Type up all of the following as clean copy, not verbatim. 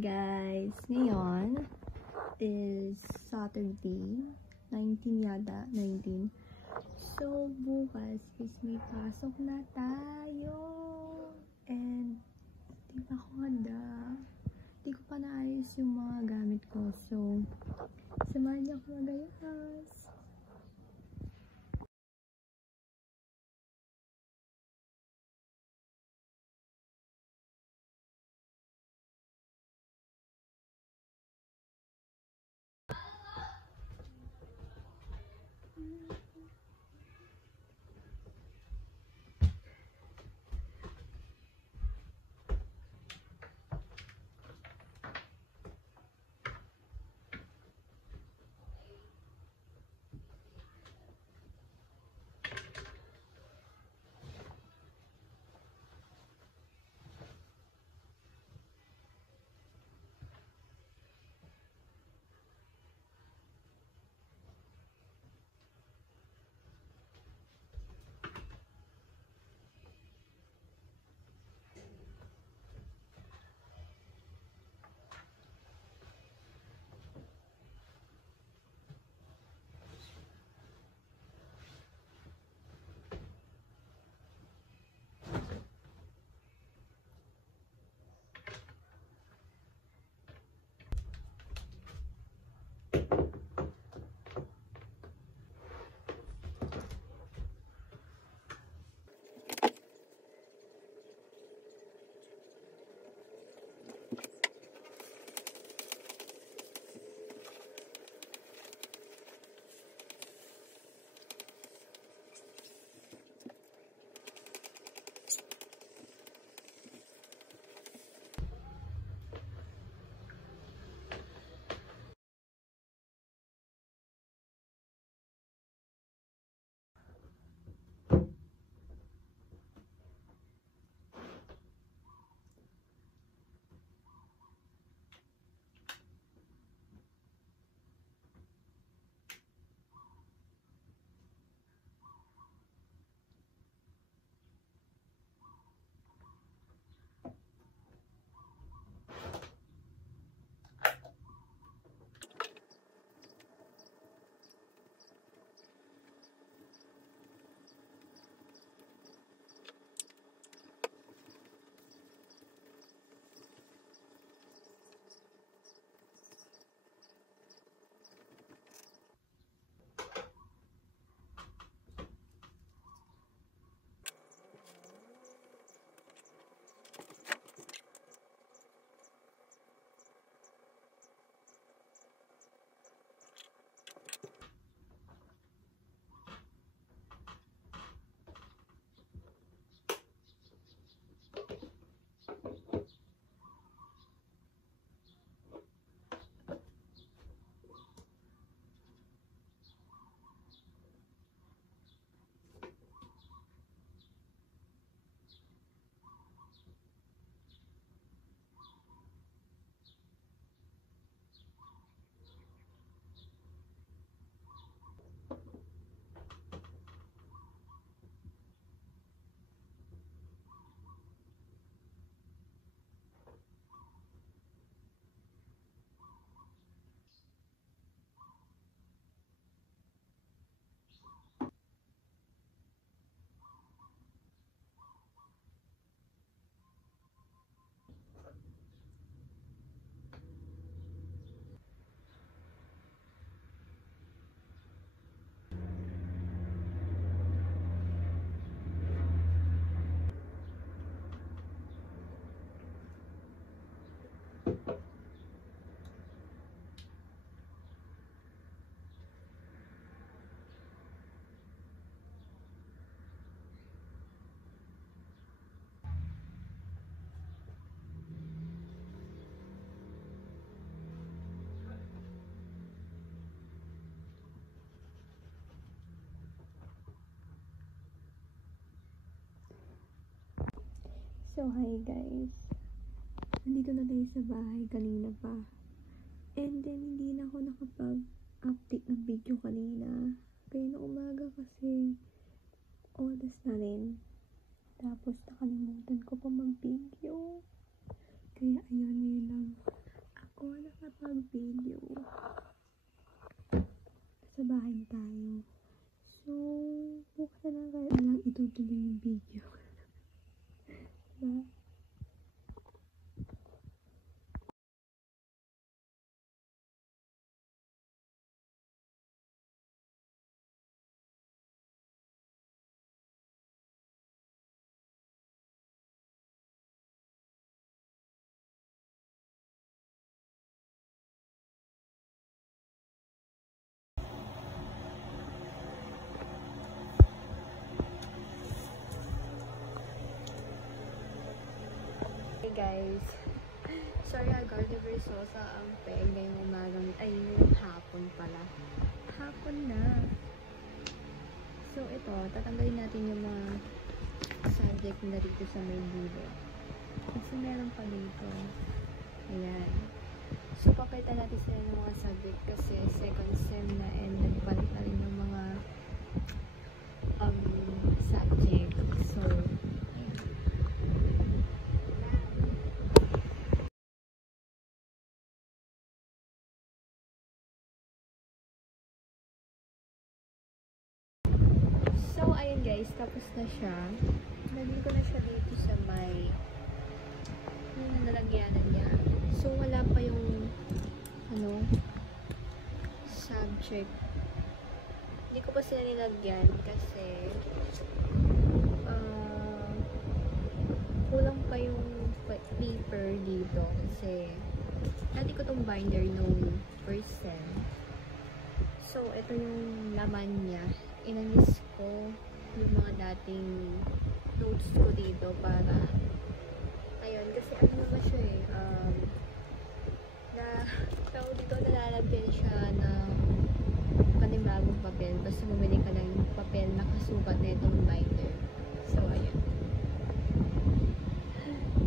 guys! Ngayon is Saturday, 19 yata, 19. So, bukas is may pasok na tayo. And, di pa ako handa. Di ko pa naayos yung mga gamit ko. So, samahan niyo ako magayas. So, hi guys. Nandito na tayo sa bahay kanina pa. And then, hindi na ako nakapag-update ng video kanina. Kaya na umaga kasi oras na rin. Tapos, nakalimutan ko pa mag-video. Kaya, ayun, yun lang. mag-video. Sa bahay na tayo. So, bukas na lang itutuloy yung video. Diba? Hey guys, sorry agad never saw sa ang peg ngayong umagang, ay ngayong hapon pala. Hapon na. So ito, tatanggalin natin yung mga subject na dito sa may dulo. Kasi meron pa dito. Ayan. So papalitan natin sila ng mga subject kasi second sem na and nagpalit na rin yung mga subject. So, ayun guys, tapos na siya. Nalagyan ko na siya dito sa may yung nalagyanan niya. So, wala pa yung subject. Hindi ko pa sila nilagyan kasi kulang pa yung paper dito kasi dati ko tong binder nung first sem. So, ito yung laman niya. Inanis ko yung mga dating notes ko dito para ayun, kasi ano naman siya tao dito nalalagyan siya ng panibagong papel, basta bumili ka ng papel na kasukat na itong binder. So ayun,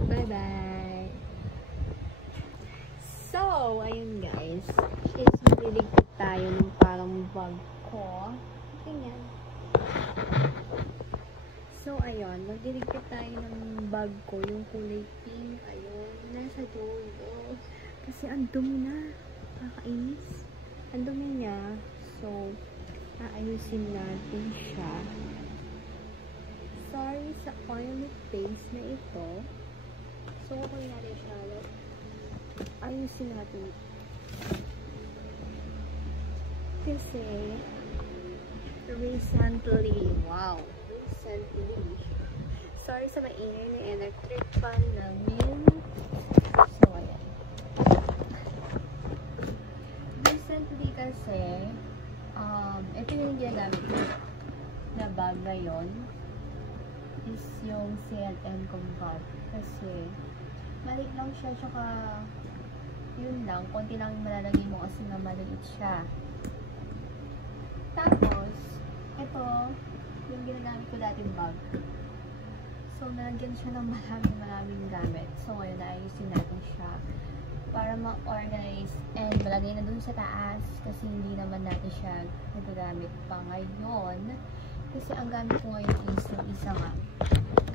bye bye. So ayun guys, is maliligpit tayo ng parang bag ko. Tingnan. So, ayun. Magdiligpit tayo ng bag ko. Yung kulay pink. Ayun. Nasa dulo. Kasi ang dumi na. Kakainis. Ang dumi niya. So, aayusin natin siya. Sorry sa oily face na ito. So, kukunin natin siya. Ayusin natin. Kasi, recently, sorry sa maingay na electric fan namin. So, ayan. Recently kasi, ito yung ginagamit ko na bag ngayon is yung CLM Combat. Kasi, maliit lang siya, tsaka yun lang, konti lang malalagay mo kasi na maliit siya. Tapos, ito, yung ginagamit ko dating bag. So, nalagyan siya ng maraming gamit. So, ngayon, naayusin natin siya para ma-organize and malagay na dun sa taas kasi hindi naman natin siya nagagamit pa ngayon. Kasi ang gamit ko ngayon is yung isa nga.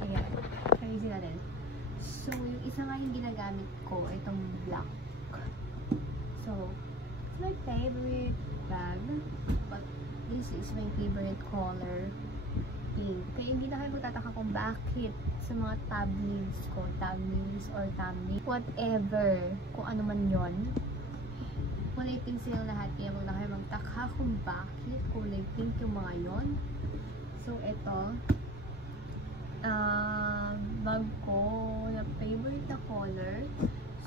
Ayan. Ayusin natin. So, yung isa nga yung ginagamit ko, itong black. So, it's my favorite bag. But, this is my favorite color, pink. Kaya hindi na kayo magtataka kung bakit sa mga thumbnails ko, thumbnails or thumbnail, whatever, kung ano man yon, kulay pink sila lahat. Kaya huwag na kayo magtaka kung bakit kulay pink yung mga yon. So, ito, bag ko na favorite na color.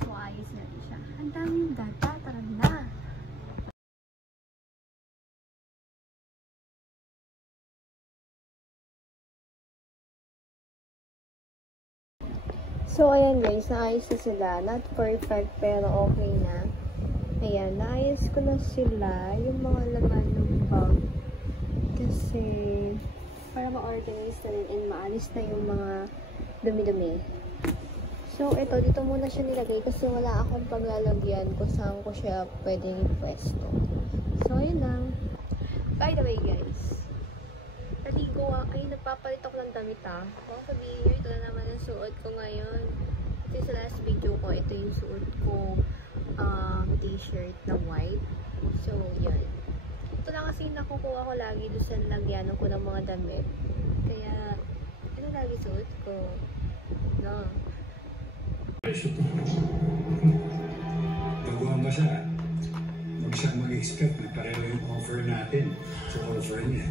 So, ayos natin siya. Ang daming data, tara na! So, ayan guys, naayos na sila. Not perfect, pero okay na. Ayan, naayos ko na sila. Yung mga laman ng bag. Kasi, para ma-organize na rin and maalis na yung mga dumi-dumi. So, ito, dito muna siya nilagay kasi wala akong paglalagyan kung saan ko siya pwedeng pwesto. So, ayun lang. By the way, guys, naligo ay nagpapalit ako ng damit Baka sabihin nyo, ito na naman ang suot ko ngayon. Kasi sa last video ko, ito yung suot ko, t-shirt na white. So, yun. Ito lang kasi nakukuha ko lagi doon sa lagyanan ko ng mga damit. Kaya, ito lagi suot ko. No? Baguhan ba siya? Huwag siyang mag-expect na pareho yung offer natin sa offer niya.